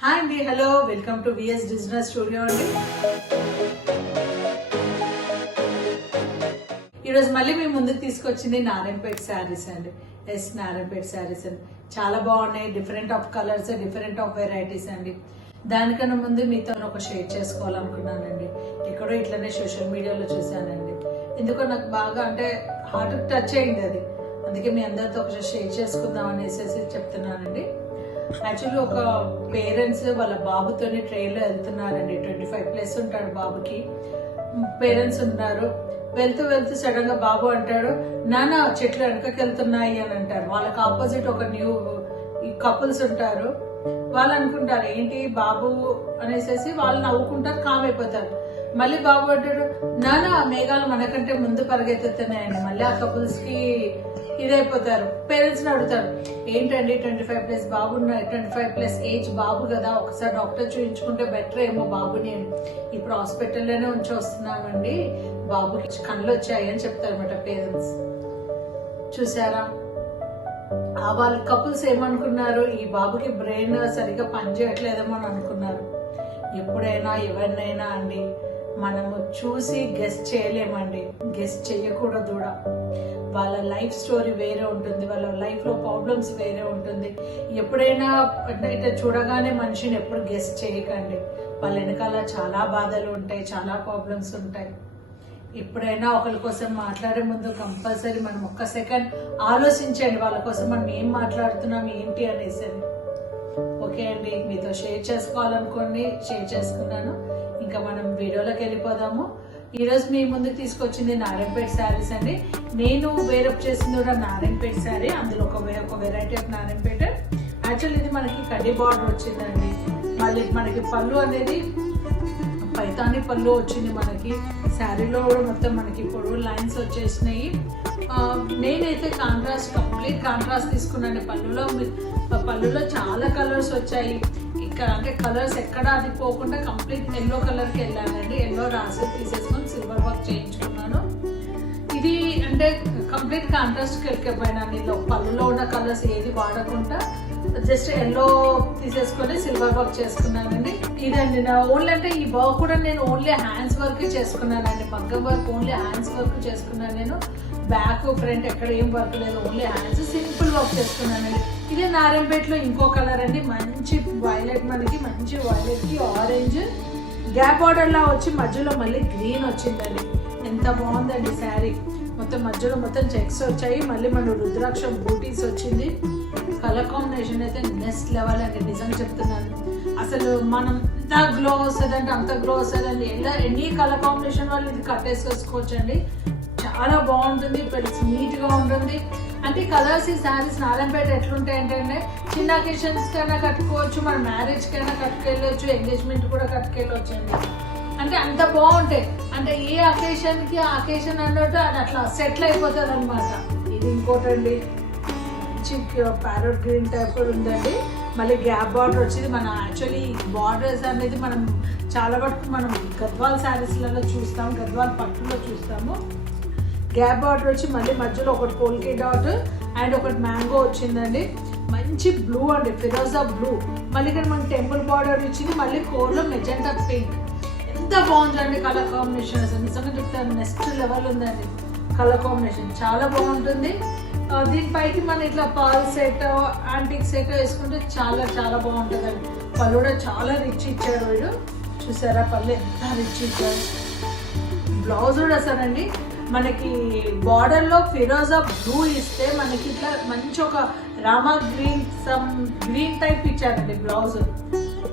Hi అండి, hello, welcome to VS digital studio అండి. ఈరోజు మళ్ళీ మీ ముందుకు తీసుకొచ్చింది నారాయణపేట శారీస్ అండి. నారాయణపేట శారీస్ అండి, చాలా బాగున్నాయి. Different of colours, different of varieties అండి. దానికన్నా ముందు మీతో ఒక షేర్ చేసుకోవాలనుకున్నానండి. ఎక్కడో ఇట్లనే సోషల్ మీడియాలో చూసానండి. ఎందుకో నాకు బాగా అంటే హార్ట్ టచ్ అయింది అది. అందుకే మీ అందరితో ఒకసారి షేర్ చేసుకుందాం అనేసి చెప్తున్నానండి. యాక్చువల్లీ ఒక పేరెంట్స్ వాళ్ళ బాబుతోని ట్రైన్లో వెళ్తున్నారండి. 25+ ఉంటాడు బాబుకి. పేరెంట్స్ ఉన్నారు. వెళ్తూ వెళ్తూ సడన్ గా బాబు అంటాడు, నాన్న చెట్లు వెనకకి వెళ్తున్నాయి అని అంటారు. వాళ్ళకి ఆపోజిట్ ఒక న్యూ కపుల్స్ ఉంటారు. వాళ్ళు అనుకుంటారు ఏంటి బాబు అనేసి వాళ్ళు నవ్వుకుంటారు, కామైపోతారు. మళ్ళీ బాబు అంటాడు, నాన్న మేఘాలు మనకంటే ముందు పరిగెత్తుతున్నాయని. మళ్ళీ ఆ కపుల్స్ కి ఇదైపోతారు. పేరెంట్స్ ని అడుగుతారు, ఏంటండి 25+ బాబు 25+ ఏజ్ బాబు కదా, ఒకసారి డాక్టర్ చూపించుకుంటే బెటర్ ఏమో బాబుని అని. ఇప్పుడు హాస్పిటల్లోనే ఉంచి వస్తున్నామండి, బాబుకి కళ్ళు వచ్చాయి అని చెప్తారన్నమాట పేరెంట్స్. చూసారా, వాళ్ళ కపుల్స్ ఏమనుకున్నారు, ఈ బాబుకి బ్రెయిన్ సరిగ్గా పనిచేయట్లేదేమో అని అనుకున్నారు. ఎప్పుడైనా ఎవరినైనా అండి మనము చూసి గెస్ట్ చేయలేమండి, గెస్ట్ చేయకూడదు కూడా. వాళ్ళ లైఫ్ స్టోరీ వేరే ఉంటుంది, వాళ్ళ లైఫ్ లో ప్రాబ్లమ్స్ వేరే ఉంటుంది. ఎప్పుడైనా ఇట్లా చూడగానే మనిషిని ఎప్పుడు గెస్ట్ చేయకండి. వాళ్ళ వెనకాల చాలా బాధలు ఉంటాయి, చాలా ప్రాబ్లమ్స్ ఉంటాయి. ఎప్పుడైనా ఒకరి కోసం మాట్లాడే ముందు కంపల్సరీ మనం ఒక్క సెకండ్ ఆలోచించండి, వాళ్ళ కోసం మనం ఏం మాట్లాడుతున్నాం ఏంటి అనేసి. ఓకే అండి, మీతో షేర్ చేసుకోవాలనుకోండి, షేర్ చేసుకున్నాను. ఇంకా మనం వీడియోలోకి వెళ్ళిపోదాము. ఈ రోజు మీ ముందుకు తీసుకొచ్చింది నారాయణపేట శారీస్ అండి. నేను వేరప్ చేసింది కూడా నారాయణపేట శారీ. అందులో ఒక వెరైటీ ఆఫ్ నారాయణపేట. యాక్చువల్లీ ఇది మనకి కడ్డీ బార్డర్ వచ్చిందండి. మళ్ళీ మనకి పళ్ళు అనేది పైతాని పళ్ళు వచ్చింది మనకి. శారీలో కూడా మొత్తం మనకి పొడవు లైన్స్ వచ్చేసినాయి. నేనైతే కంప్లీట్ కాంట్రాస్ట్ తీసుకున్నాను. పళ్ళులో చాలా కలర్స్ వచ్చాయి. ఇక్కడ అంటే కలర్స్ ఎక్కడ అది పోకుండా కంప్లీట్ ఎల్లో కలర్ కి వెళ్ళానండి. ఎల్లో రాసి తీసేసుకొని సిల్వర్ వర్క్ చేయించుకున్నాను. ఇది అంటే కంప్లీట్ కాంట్రాస్ట్ కి వెళ్ళిపోయినా పళ్ళులో ఉన్న కలర్స్ ఏది వాడకుండా జస్ట్ ఎల్లో తీసేసుకొని సిల్వర్ వర్క్ చేసుకున్నానండి. ఇదండి నా ఓన్లీ అంటే ఈ వర్క్ కూడా నేను ఓన్లీ హ్యాండ్స్ వర్క్ చేసుకున్నానండి. మగ్గం వర్క్ ఓన్లీ హ్యాండ్స్ వర్క్ చేసుకున్నాను. నేను బ్యాక్ ఫ్రంట్ ఎక్కడ ఏం వర్క్ లేదు, ఓన్లీ హ్యాండ్స్ సింపుల్ వర్క్ చేసుకున్నానండి. ఇదే నారాయణపేటలో ఇంకో కలర్ అండి, మంచి వైలెట్, మనకి మంచి వైలెట్ కి ఆరెంజ్ గ్యాప్ బార్డర్ లా వచ్చి మధ్యలో మళ్ళీ గ్రీన్ వచ్చిందండి. ఎంత బాగుందండి శారీ. మొత్తం మధ్యలో మొత్తం చెక్స్ వచ్చాయి. మళ్ళీ మన రుద్రాక్ష బూటీస్ వచ్చింది. కలర్ కాంబినేషన్ అయితే నెక్స్ట్ లెవెల్ అండి, నిజంగా చెప్తున్నాను. అసలు మనం ఎంత గ్లో వస్తుందంటే అంత గ్లో వస్తుందండి. ఎన్ని కలర్ కాంబినేషన్ వాళ్ళు ఇది కట్టేసుకోవచ్చండి. చాలా బాగుంటుంది, ప్లస్ నీట్ గా ఉంటుంది. అంటే కలర్స్ ఈ శారీస్ నారాయణపేట ఎట్లుంటాయి అంటే చిన్న అకేషన్స్ కైనా కట్టుకోవచ్చు, మన మ్యారేజ్ కైనా కట్టుకెళ్ళొచ్చు, ఎంగేజ్మెంట్ కూడా కట్టుకెళ్ళొచ్చు అండి. అంటే అంత బాగుంటాయి. అంటే ఏ అకేషన్ కి ఆ అకేషన్ అన్నట్టు అది అట్లా సెటిల్ అయిపోతుంది అనమాట. ఇది ఇంకోటండి, మంచి ప్యారెట్ గ్రీన్ టైప్ కూడా ఉందండి. మళ్ళీ గ్యాప్ బార్డర్ వచ్చింది. మన యాక్చువల్లీ బార్డర్స్ అనేది మనం చాలా వరకు మనం గద్వాల్ శారీస్లలో చూస్తాం, గద్వాల్ పట్టులో చూస్తాము. గ్యాప్ బార్డర్ వచ్చి మళ్ళీ మధ్యలో ఒకటి పోల్కే డాట్ అండ్ ఒకటి మ్యాంగో వచ్చిందండి. మంచి బ్లూ అండి, ఫిరోజా బ్లూ. మళ్ళీ ఇక్కడ మనకి టెంపుల్ బార్డర్ ఇచ్చింది. మళ్ళీ కోర్లో మెజెంటా పింక్. ఎంత బాగుందండి కలర్ కాంబినేషన్. అసలు నిజంగా చెప్తాను, నెక్స్ట్ లెవెల్ ఉందండి కలర్ కాంబినేషన్, చాలా బాగుంటుంది. దీనిపైకి మనం ఇట్లా పాల్ సెట్, యాంటిక్ సెట్ వేసుకుంటే చాలా చాలా బాగుంటుందండి. పళ్ళు కూడా చాలా రిచ్ ఇచ్చాడు వీడు. చూసారా పళ్ళు ఎంత రిచ్ ఇచ్చాడు. బ్లౌజ్ కూడా అసలండి మనకి బార్డర్ లో ఫిరోజా బ్లూ ఇస్తే మనకి ఇట్లా మంచి ఒక రామా గ్రీన్ టైప్ ఇచ్చారండి బ్లౌజ్.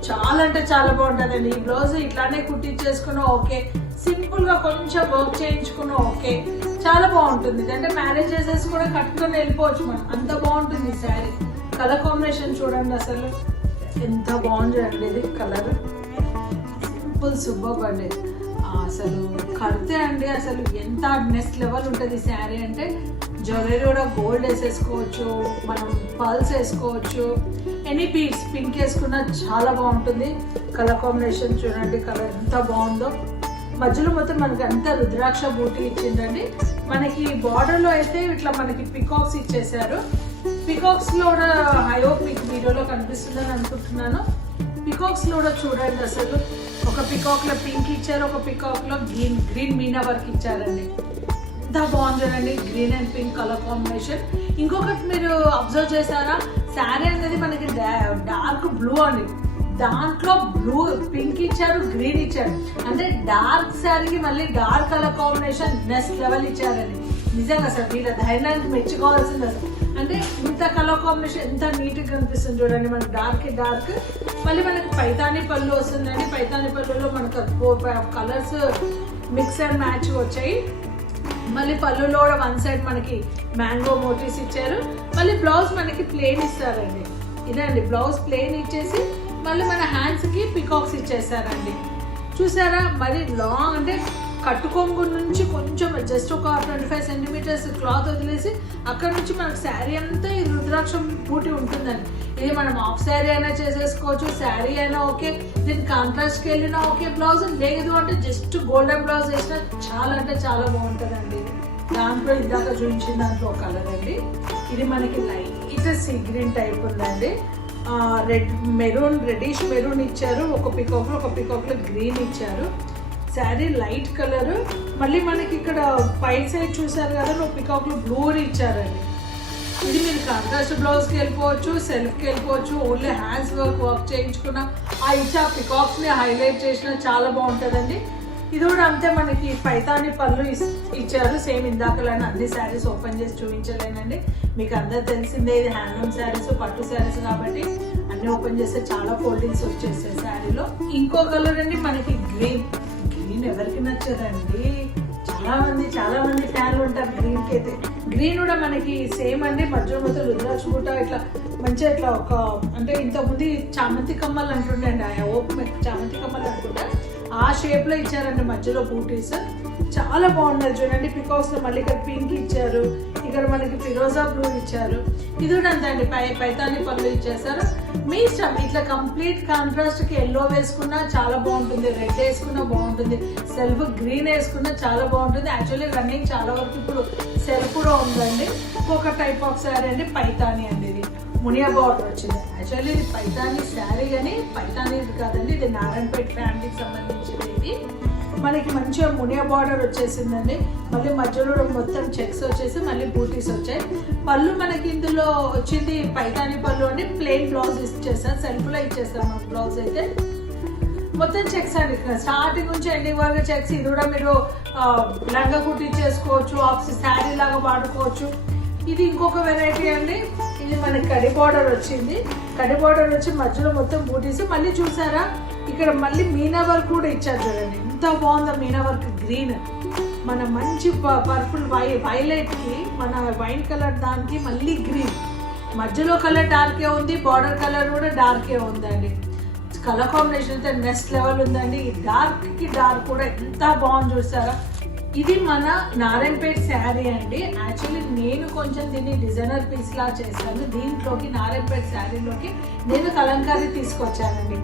చాలా అంటే చాలా బాగుంటుందండి. ఈ బ్లౌజ్ ఇట్లానే కుట్టించేసుకున్నా ఓకే, సింపుల్ గా కొంచెం వర్క్ చేయించుకున్నా ఓకే, చాలా బాగుంటుంది. అంటే మ్యారేజ్ చేసేసి కూడా కట్టుకొని వెళ్ళిపోవచ్చు మనం, అంత బాగుంటుంది ఈ శారీ. కలర్ కాంబినేషన్ చూడండి అసలు ఎంత బాగుంది అండి. ఇది కలర్ సింపుల్ సూపర్ అండి. అసలు కడితే అండి అసలు ఎంత నెక్స్ట్ లెవెల్ ఉంటుంది ఈ శారీ. అంటే జ్యువెలరీ కూడా గోల్డ్ వేసేసుకోవచ్చు, మనం పర్ల్స్ వేసుకోవచ్చు, ఎనీ బీడ్స్ పింక్ వేసుకున్నా చాలా బాగుంటుంది. కలర్ కాంబినేషన్ చూడండి, కలర్ ఎంత బాగుందో. మధ్యలో మొత్తం మనకి అంతా రుద్రాక్ష బూటీ ఇచ్చిందండి. మనకి బార్డర్ లో అయితే ఇట్లా మనకి పికాక్స్ ఇచ్చేసారు. పికాక్స్ లో కూడా ఐ హోప్ మీకు వీడియోలో కనిపిస్తుందని అనుకుంటున్నాను. పికాక్స్ లో కూడా చూడండి, అసలు ఒక పికాక్ లో పింక్ ఇచ్చారు, ఒక పికాక్ లో గ్రీన్ మీనా వర్క్ ఇచ్చారండి. ఎంత బాగుంది చూడండి, green and pink colour combination. ఇంకొకటి మీరు అబ్జర్వ్ చేశారా, శారీ అనేది మనకి డార్క్ బ్లూ అండి, దాంట్లో బ్లూ పింక్ ఇచ్చారు, గ్రీన్ ఇచ్చారు. అంటే డార్క్ శారీకి మళ్ళీ dark colour combination next level ఇచ్చారండి. నిజంగా సార్ వీళ్ళ ధైర్యానికి మెచ్చుకోవాల్సింది అసలు. అంటే ఇంత కలర్ కాంబినేషన్ ఎంత నీట్గా కనిపిస్తుంది చూడండి, మనకి డార్క్ మళ్ళీ మనకి పైతాని పళ్ళు వస్తుందండి. పైతాని పళ్ళులో మనకు కలర్స్ మిక్స్ అండ్ మ్యాచ్ వచ్చాయి. మళ్ళీ పళ్ళులో కూడా వన్ సైడ్ మనకి మ్యాంగో మోటివ్స్ ఇచ్చారు. మళ్ళీ బ్లౌజ్ మనకి ప్లెయిన్ ఇస్తారండి. ఇదండి బ్లౌజ్ ప్లెయిన్ ఇచ్చేసి మళ్ళీ మన హ్యాండ్స్కి పికాక్స్ ఇచ్చేసారండి. చూసారా, మరి లాంగ్ అంటే కట్టుకొంగు నుంచి కొంచెం జస్ట్ ఒక 25 సెంటీమీటర్స్ క్లాత్ వదిలేసి అక్కడ నుంచి మనకు శారీ అంతా ఈ రుద్రాక్ష బూటీ ఉంటుందండి. ఇది మనం హాఫ్ శారీ అయినా చేసేసుకోవచ్చు, శారీ అయినా ఓకే, దీనికి కాంట్రాస్ట్కి వెళ్ళినా ఓకే, బ్లౌజ్ లేదు అంటే జస్ట్ గోల్డెన్ బ్లౌజ్ వేసినా చాలా అంటే చాలా బాగుంటుందండి. దాంట్లో ఇందాక చూపించిన దాంట్లో ఒక కలర్ అండి, ఇది మనకి లైట్ సీ గ్రీన్ టైప్ ఉందండి. రెడ్డిష్ మెరూన్ ఇచ్చారు, ఒక పికాక్లో గ్రీన్ ఇచ్చారు. Sari light colour. మళ్ళీ మనకి ఇక్కడ పై సైడ్ చూసారు కదా, ఒక పికాక్లో బ్లూ ఇచ్చారండి. ఇది మీరు కాంట్రాస్ట్ బ్లౌజ్కి వెళ్ళిపోవచ్చు, సెల్ఫ్కి వెళ్ళిపోవచ్చు, ఓన్లీ హ్యాండ్స్ వర్క్ చేయించుకున్న ఆ పికాక్స్ని హైలైట్ చేసిన చాలా బాగుంటుందండి. ఇది కూడా అంతే, మనకి పైతాని పళ్ళు ఇచ్చారు. సేమ్ ఇందాకలైనా అన్ని శారీస్ ఓపెన్ చేసి చూపించలేనండి, మీకు అందరూ తెలిసిందే ఇది హ్యాండ్లూమ్ శారీస్, పట్టు శారీస్ కాబట్టి అన్ని ఓపెన్ చేస్తే చాలా ఫోల్డింగ్స్ వచ్చేసాయి శారీలో. ఇంకో కలర్ అండి మనకి గ్రీన్ ఎవరికి నచ్చదండి, చాలా మంది ఫ్యాన్లు ఉంటారు గ్రీన్కి అయితే. గ్రీన్ కూడా మనకి సేమ్ అండి, మధ్య మొత్తం రుద్రాక్ష బూట ఇట్లా మంచిగా ఇట్లా ఒక అంటే ఇంతకుముందు చామంతి కమ్మలు అంటుండండి, ఓపెన్ చామంతి కమ్మలు అనుకుంటా ఆ షేప్ లో ఇచ్చారండి మధ్యలో బూటీస్. చాలా బాగున్నది చూడండి. పికాక్స్ లో మళ్ళీ ఇక్కడ పింక్ ఇచ్చారు, ఇక్కడ మనకి ఫిరోజా బ్లూ ఇచ్చారు. ఇది కూడా అంతే అండి, పైతాని పళ్ళు ఇచ్చేసారు. మీ ఇష్టం, ఇట్లా కంప్లీట్ కాంట్రాస్ట్ కి ఎల్లో వేసుకున్నా చాలా బాగుంటుంది, రెడ్ వేసుకున్నా బాగుంటుంది, సెల్ఫ్ గ్రీన్ వేసుకున్నా చాలా బాగుంటుంది. యాక్చువల్లీ రన్నింగ్ చాలా వరకు ఇప్పుడు సెల్ఫ్ కూడా ఉందండి. ఒక టైప్ ఆఫ్ శారీ అండి, పైతాని అండి. ఇది మునియా బార్డర్ వచ్చింది. యాక్చువల్లీ ఇది పైతాని శారీ కానీ పైతాని కాదండి, ఇది నారాయణపేట ఫ్యామిలీకి సంబంధించింది. ఇది మనకి మంచిగా మునియా బార్డర్ వచ్చేసిందండి. మళ్ళీ మధ్యలో మొత్తం చెక్స్ వచ్చేసి మళ్ళీ బూటీస్ వచ్చాయి. పళ్ళు మనకి ఇందులో వచ్చింది పైతాని పళ్ళు అండి. ప్లెయిన్ బ్లౌజ్ ఇచ్చేస్తాను, సెల్ఫ్లో ఇచ్చేస్తాను మన బ్లౌజ్ అయితే. మొత్తం చెక్స్ అండి, స్టార్టింగ్ నుంచి ఎండింగ్ వరకు చెక్స్. ఇది కూడా మీరు లంగా కుట్టి చేసుకోవచ్చు, ఆఫ్ శారీ లాగా వాడుకోవచ్చు. ఇది ఇంకొక వెరైటీ అండి, ఇది మనకి కడి బార్డర్ వచ్చింది. కడి బార్డర్ వచ్చి మధ్యలో మొత్తం బూటీస్. మళ్ళీ చూసారా, ఇక్కడ మళ్ళీ మీనా వర్క్ కూడా ఇచ్చారు చూడండి, ఎంత బాగుందో మీనా వర్క్. గ్రీన్ మన మంచి పర్పుల్ వైలెట్ కి మన వైన్ కలర్ దానికి మళ్ళీ గ్రీన్, మధ్యలో కలర్ డార్కే ఉంది, బార్డర్ కలర్ కూడా డార్కే ఉందండి. కలర్ కాంబినేషన్ అయితే నెక్స్ట్ లెవెల్ ఉందండి. డార్క్ కి డార్క్ కూడా ఎంత బాగుంది చూసారా. ఇది మన నారాయణపేట శారీ అండి. యాక్చువల్లీ నేను కొంచెం దీన్ని డిజైనర్ పీస్ లా చేశాను. దీంట్లోకి నారాయణపేట శారీలోకి నేను కలంకారీ తీసుకొచ్చానండి.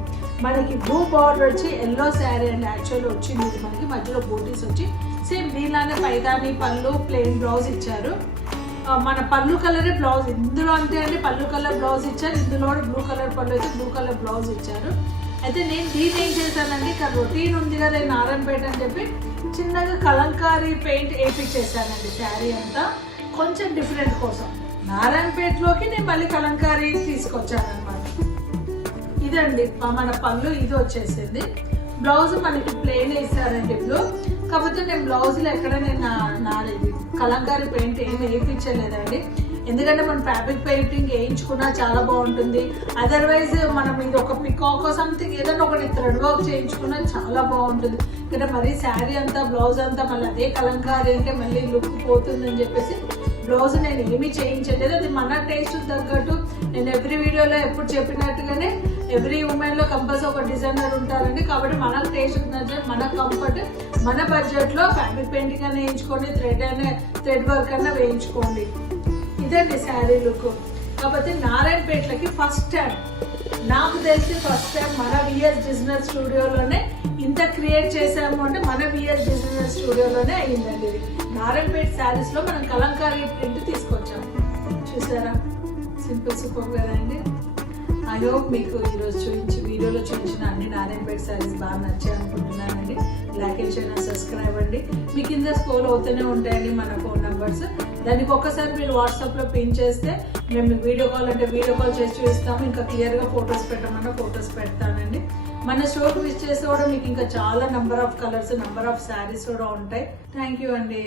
మనకి బ్లూ బార్డర్ వచ్చి ఎల్లో శారీ అండి యాక్చువల్లీ వచ్చింది. ఇది మనకి మధ్యలో బూటీస్ వచ్చి సేమ్ దీనిలానే పైదాని పళ్ళు ప్లెయిన్ బ్లౌజ్ ఇచ్చారు. మన పళ్ళు కలరే బ్లౌజ్ ఇందులో అంతే అండి, పళ్ళు కలర్ బ్లౌజ్ ఇచ్చారు. ఇందులో బ్లూ కలర్ పళ్ళు అయితే బ్లూ కలర్ బ్లౌజ్ ఇచ్చారు. అయితే నేను దీన్ని ఏం చేశానండి, ఇక్కడ రొటీన్ ఉంది కదా నారాయణపేట అని చెప్పి చిన్నగా కలంకారీ పెయింట్ వేయించేసానండి శారీ అంతా, కొంచెం డిఫరెంట్ కోసం. నారాయణపేటలోకి నేను మళ్ళీ కలంకారీ తీసుకొచ్చాను అనమాట. ఇదండి మన పళ్ళు ఇది వచ్చేసింది. బ్లౌజ్ మనకి ప్లెయిన్ వేసారండి బ్లూ. కాకపోతే నేను బ్లౌజ్లో ఎక్కడ నేను నాది కలంకారీ పెయింట్ ఏమి వేయించలేదండి, ఎందుకంటే మనం ఫ్యాబ్రిక్ పెయింటింగ్ వేయించుకున్నా చాలా బాగుంటుంది. అదర్వైజ్ మనం ఇది ఒక పికాక్ సంథింగ్ ఏదైనా ఒకటి థ్రెడ్ వర్క్ చేయించుకున్నా చాలా బాగుంటుంది. ఇక్కడ మరీ శారీ అంతా బ్లౌజ్ అంతా మళ్ళీ అదే కలంకారీ అంటే మళ్ళీ లుక్ పోతుందని చెప్పేసి బ్లౌజ్ నేను ఏమీ చేయించలేదు. అది మన టేస్ట్ తగ్గట్టు నేను ఎవ్రీ వీడియోలో ఎప్పుడు చెప్పినట్టుగానే ఎవ్రీ ఉమెన్లో కంపల్సరీ ఒక డిజైనర్ ఉంటారండి. కాబట్టి మన టేస్ట్ నచ్చిన మన కంఫర్ట్ మన బడ్జెట్లో ఫ్యాబ్రిక్ పెయింటింగ్ అయినా వేయించుకోండి, థ్రెడ్ వర్క్ అయినా వేయించుకోండి. ఇదండి శారీ లుక్. కాకపోతే నారాయణపేటలకి ఫస్ట్ టైం నాకు తెలిసి మన విఎస్ డిజైనర్ స్టూడియోలోనే ఇంత క్రియేట్ చేసాము అంటే మన విఎస్ డిజైనర్ స్టూడియోలోనే అయ్యిందండి. ఇది నారాయణపేట శారీస్ లో మనం కలంకారీ ప్రింట్ తీసుకొచ్చాము. చూసారా, సింపుల్ సూపర్ కదండి. ఐ హోప్ మీకు ఈరోజు వీడియోలో చూపించిన అన్ని నారాయణపేట శారీస్ బాగా నచ్చాయి అనుకుంటున్నానండి. లైక్ అండ్ షేర్, సబ్స్క్రైబ్ అండి. మీ కింద స్క్రోల్ అవుతూనే ఉంటాయండి మన ఫోన్ నెంబర్స్. దానికి ఒక్కసారి మీరు వాట్సాప్లో పిన్ చేస్తే మేము మీకు వీడియో కాల్ అంటే వీడియో కాల్ చేసి చూపిస్తాము. ఇంకా క్లియర్గా ఫొటోస్ పెట్టమన్నా ఫొటోస్ పెడతానండి. మన స్టోర్ విజిట్ చేస్తే కూడా మీకు ఇంకా చాలా number of colours, number of saris కూడా ఉంటాయి. థ్యాంక్ యూ అండి.